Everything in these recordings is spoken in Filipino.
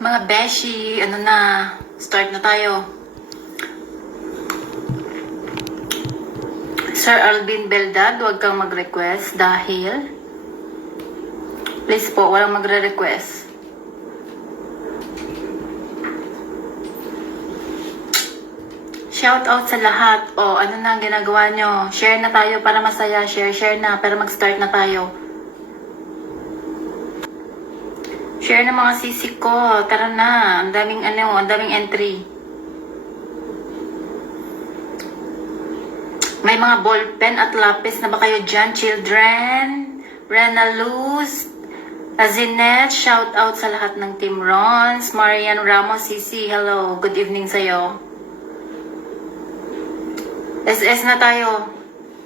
Mga beshi, ano na, start na tayo. Sir Alvin Beldad, huwag kang mag-request dahil please po, walang magre-request. Shout out sa lahat. O, ano na ang ginagawa nyo? Share na tayo para masaya. Share, share na. Pero mag-start na tayo. Share na mga sisi ko. Tara na. Ang daming ano, ang daming entry. May mga ballpen at lapis na ba kayo dyan, children? Rena Luz, Azinet, shout out sa lahat ng Team Rons. Marian Ramos, Sisi, hello. Good evening sa'yo. SS na tayo.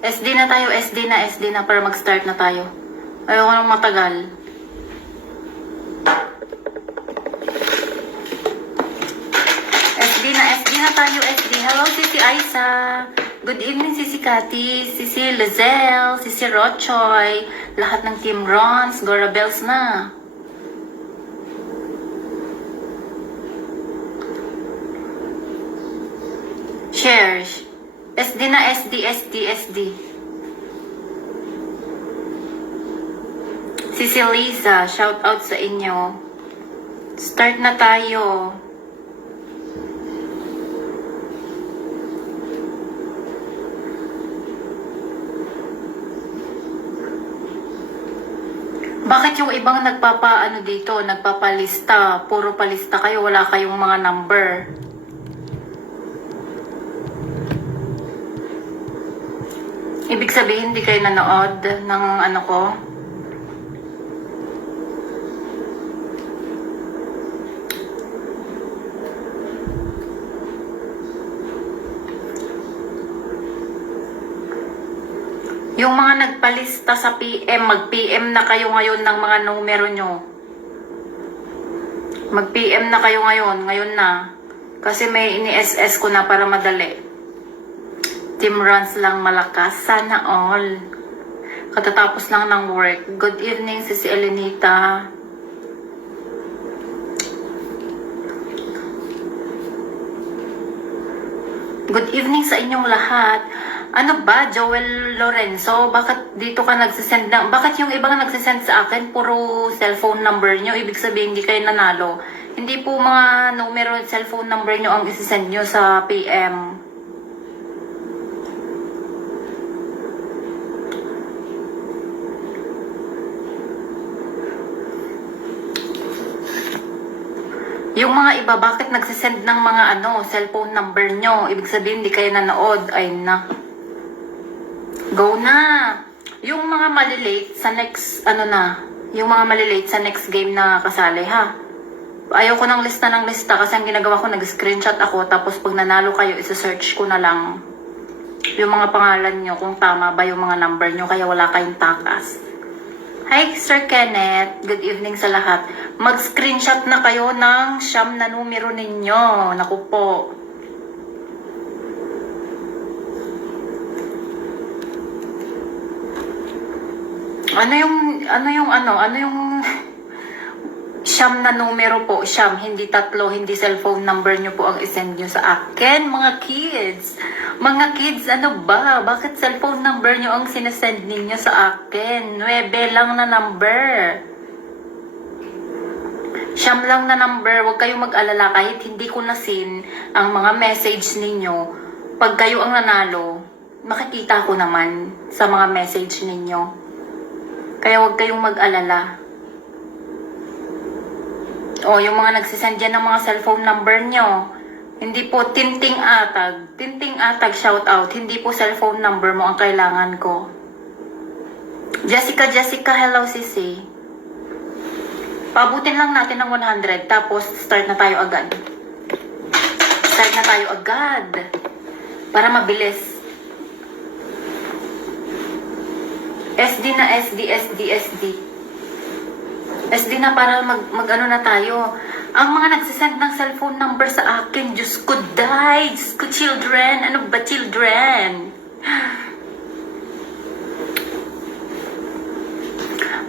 SD na tayo, SD na, SD na para mag-start na tayo. Ayoko nang matagal. SD na, tayo, SD. Hello, Sisi Aisa. Good evening, Sisi Cathy, Sisi Lizelle, Sisi Rochoy, lahat ng Team Rons, Gora Bells na. Shares. SD na, SD, SD, SD. Sisi Liza, shout out sa inyo. Start na tayo. Bakit yung ibang nagpapaano dito, nagpapalista, puro palista kayo, wala kayong mga number? Ibig sabihin, hindi kayo nanood ng ano ko? Yung mga nagpalista sa PM, mag-PM na kayo ngayon ng mga numero nyo. Mag-PM na kayo ngayon, ngayon na. Kasi may ini-SS ko na para madali. Team runs lang malakas. Sana all. Katatapos lang ng work. Good evening, Sisi Elenita. Good evening sa inyong lahat. Ano ba, Joel Lorenzo? Bakit dito ka nagsisend ng... Bakit yung ibang nagsisend sa akin, puro cellphone number nyo? Ibig sabihin, hindi kayo nanalo. Hindi po mga numero at cellphone number nyo ang isisend nyo sa PM. Yung mga iba, bakit nagsisend ng mga ano, cellphone number nyo? Ibig sabihin, hindi kayo nanood. Ay na. Go na! Yung mga malilate sa next, ano na, yung mga malilate sa next game na kasali, ha? Ayaw ko ng lista ng lista kasi ang ginagawa ko, nag-screenshot ako, tapos pag nanalo kayo, isa-search ko na lang yung mga pangalan nyo, kung tama ba yung mga number nyo, kaya wala kayong takas. Hi, Sir Kenneth. Good evening sa lahat. Mag-screenshot na kayo ng siyam na numero ninyo. Naku po. Ano yung, ano yung, ano, ano yung siyam na numero po, siyam, hindi tatlo, hindi cellphone number nyo po ang isend nyo sa akin, mga kids. Mga kids, ano ba? Bakit cellphone number nyo ang sinesend ninyo sa akin? Nuebe lang na number. Siyam lang na number, huwag kayong mag-alala kahit hindi ko nasin ang mga message ninyo. Pag kayo ang nanalo, makikita ko naman sa mga message ninyo. Kaya huwag kayong mag-alala. O, yung mga nagsisend dyan ng mga cellphone number nyo. Hindi po tinting atag. Tinting atag shout out. Hindi po cellphone number mo ang kailangan ko. Jessica, Jessica, hello sisi. Pabutin lang natin ng 100 tapos start na tayo agad. Start na tayo agad. Para mabilis. SD na SD, SD, SD. SD na para mag, mag ano na tayo. Ang mga nagsisend ng cellphone number sa akin, Diyos ko, die! Diyos ko, children! Ano ba, children?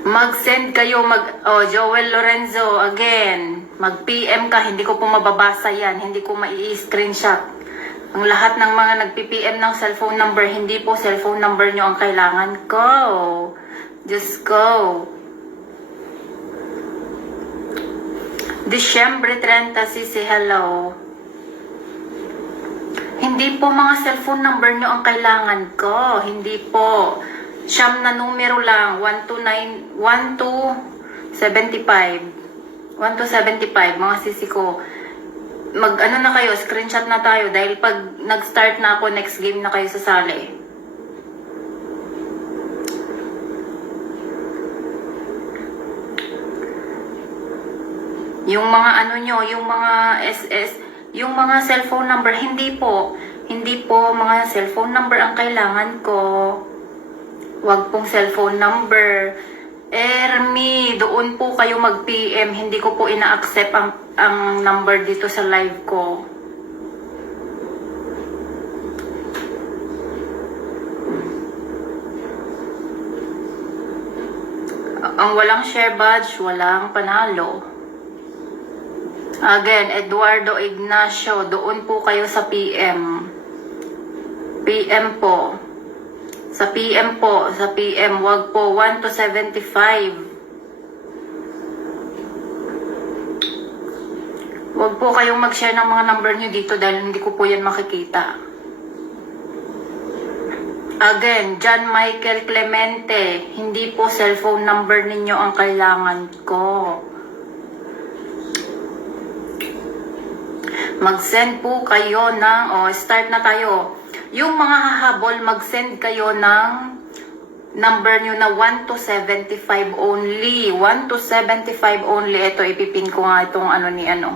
Mag-send kayo, mag... Oh, Joel Lorenzo, again. Mag-PM ka, hindi ko po mababasa yan, hindi ko mai-screenshot. Ang lahat ng mga nag-PPM ng cellphone number, hindi po cellphone number nyo ang kailangan ko. Just go. Disyembre 30, sisi, hello. Hindi po mga cellphone number nyo ang kailangan ko. Hindi po. Siyam na numero lang. 1 to 9, 1 to 75. 1 to 75, mga sisi ko. Mag ano na kayo, screenshot na tayo dahil pag nag-start na ako, next game na kayo sasali. Yung mga ano nyo, yung mga SS, yung mga cellphone number, hindi po. Hindi po mga cellphone number ang kailangan ko. Huwag pong cellphone number. Ermi, doon po kayo mag-PM. Hindi ko po ina-accept ang, ang number dito sa live ko. Ang walang share badge, walang panalo. Again, Eduardo Ignacio, doon po kayo sa PM. PM po. Sa PM po, sa PM, wag po 1 to 75. Wag po kayong mag-share ng mga number nyo dito dahil hindi ko po yan makikita. Again, John Michael Clemente, hindi po cellphone number ninyo ang kailangan ko. Mag-send po kayo ng, o start na tayo. Yung mga hahabol, mag-send kayo ng number nyo na 1 to 75 only. 1 to 75 only. Ito, ipipin ko nga itong ano ni ano.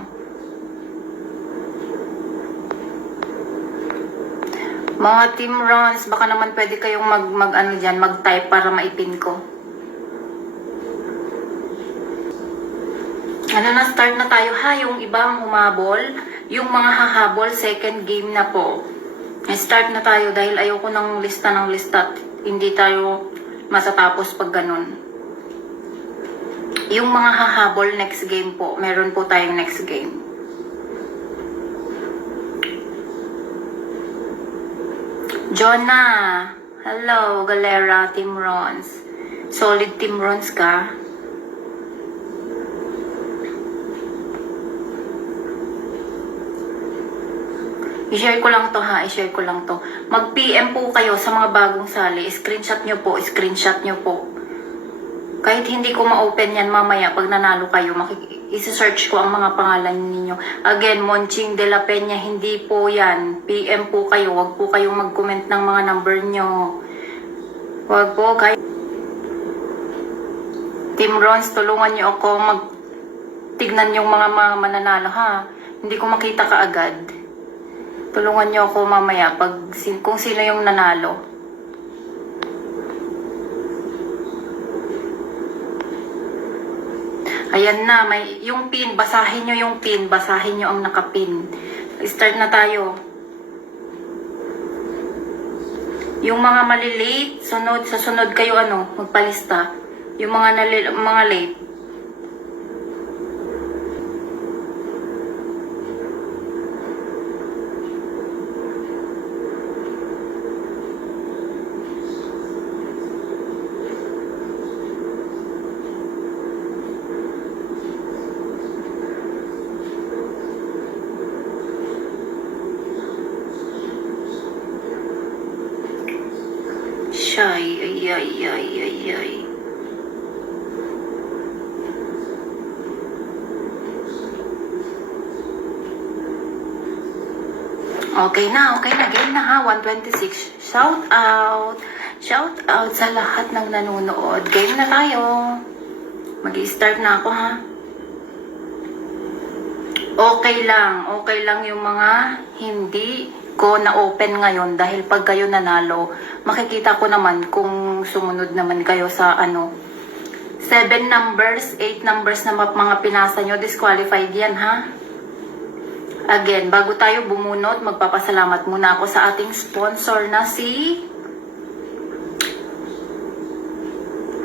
Mga team runs, baka naman pwede kayong mag, mag ano dyan, mag-type para maipin ko. Ano na, start na tayo ha, yung ibang humabol, yung mga hahabol, second game na po. Start na tayo dahil ayoko ng lista ng lista, hindi tayo masatapos pag ganun. Yung mga hahabol, next game po, meron po tayong next game. Jonah, hello, Galera, Team Rons. Solid Team Rons ka? I-share ko lang to ha, i-share ko lang to. Mag-PM po kayo sa mga bagong sali. Screenshot nyo po, screenshot nyo po. Kahit hindi ko ma-open yan mamaya pag nanalo kayo, isi-search ko ang mga pangalan ninyo. Again, Monching de la Peña, hindi po yan. PM po kayo, wag po kayong mag-comment ng mga number nyo. Wag po kayo. Team Rons, tulungan nyo ako mag tignan yung mga, mga mananalo ha. Hindi ko makita kaagad. Tulungan nyo ako mamaya pag kung sino yung nanalo. Ayan na, may yung pin, basahin nyo yung pin, basahin nyo ang nakapin. Start na tayo. Yung mga malilate, sunod, sa sunod kayo ano, magpalista. Yung mga nali, mga late. Shy, ay, ay, ay, ay, ay. Okay na, okay na. Game na ha, 126. Shout out. Shout out sa lahat ng nanonood. Game na tayo. mag start na ako ha. Okay lang, okay lang yung mga hindi ko na-open ngayon dahil pag kayo nanalo, makikita ko naman kung sumunod naman kayo sa ano. 7 numbers, 8 numbers na mga pinasa nyo, disqualified yan ha. Again, bago tayo bumunot, magpapasalamat muna ako sa ating sponsor na si...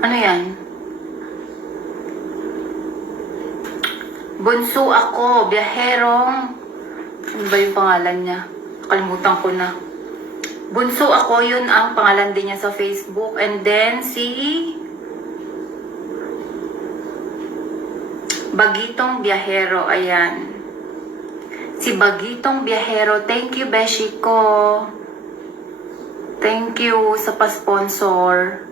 Ano yan? Bunso ako, biyaherong... Ano ba yung pangalan niya? Kalimutan ko na. Bunso ako, yun ang pangalan din niya sa Facebook. And then, si... Bagitong Biyahero, ayan. Si Bagitong Biyahero, thank you, Beshi ko. Thank you sa pa-sponsor.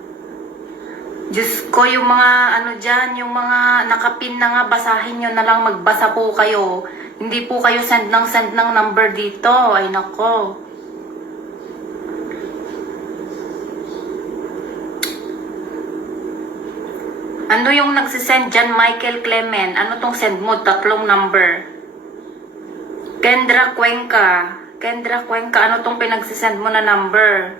Diyos ko, yung mga ano dyan, yung mga nakapin na nga, basahin nyo na lang, magbasa po kayo. Hindi po kayo send ng send ng number dito. Ay nako. Ano yung nagsisend dyan, Michael Clement? Ano tong send mo? Tatlong number. Kendra Cuenca. Kendra Cuenca, ano tong pinagsisend mo na number?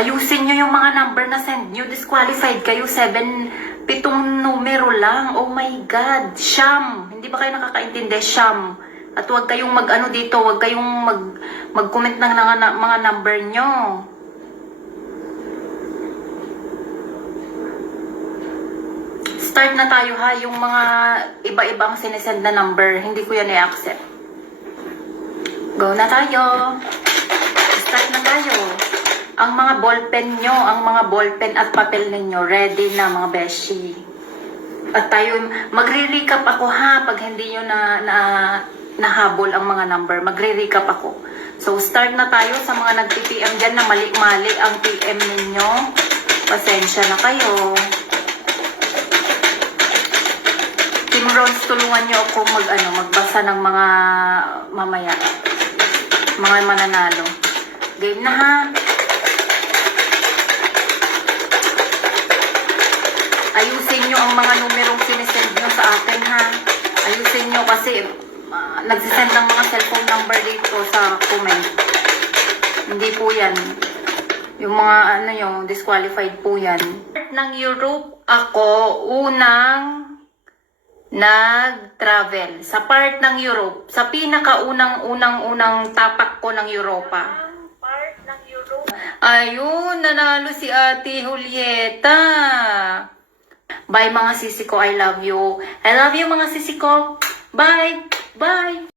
Ayusin nyo yung mga number na send nyo. Disqualified kayo. Seven, pitong numero lang. Oh my God. Sham. Hindi ba kayo nakakaintindi? Sham. At huwag kayong mag-ano dito. Huwag kayong mag, mag-comment ng mga, mga number nyo. Start na tayo ha. Yung mga iba-ibang sinesend na number. Hindi ko yan i-accept. Go na tayo. Start na tayo. Ang mga ballpen nyo, ang mga ballpen at papel ninyo, ready na mga beshi. At tayo, magre-recap ako ha, pag hindi nyo na, na, nahabol ang mga number, magre-recap ako. So, start na tayo sa mga nag-PM dyan na mali-mali ang PM ninyo. Pasensya na kayo. Rons, tulungan nyo ako mag, ano, magbasa ng mga mamaya. Mga mananalo. Game na ha. Ayusin nyo ang mga numerong sinesend nyo sa akin ha. Ayusin nyo kasi uh, nagsisend ng mga cellphone number dito sa comment. Hindi po yan. Yung mga ano yung disqualified po yan. Ng Europe ako unang nag-travel sa part ng Europe. Sa pinakaunang-unang-unang tapak ko ng Europa. Ayun, nanalo si Ate Julieta. Bye mga sisi ko, I love you. I love you mga sisi ko. Bye! Bye!